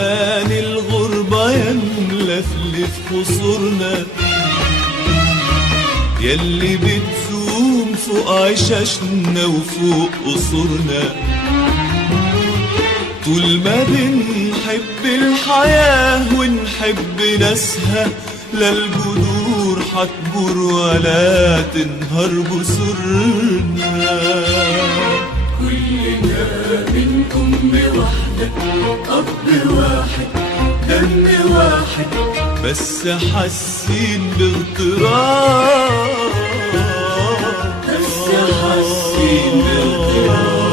أمان الغربة يملفلف قصورنا، يلي بتزوم فوق عشاشنا وفوق قصورنا. طول ما بنحب الحياة ونحب ناسها، لا الجذور حتبور ولا تنهار جسورنا. كلنا من أم واحدة، أب واحد، دم واحد، بس حاسين باغتراب، بس حاسين باغتراب.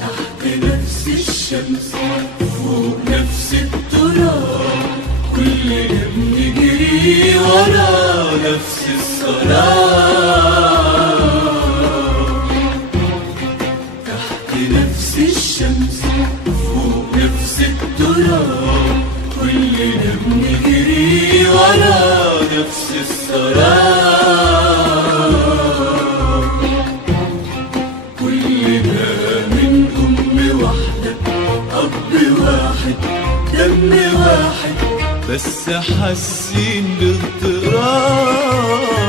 تحت نفس الشمس فوق نفس التراب، كلنا بنجري ورا نفس السراب. تحت نفس الشمس فوق نفس التراب، كلنا بنجري ورا نفس السراب. كلنا من أم واحدة، أب واحد، دم واحد، بس حاسين باغتراب.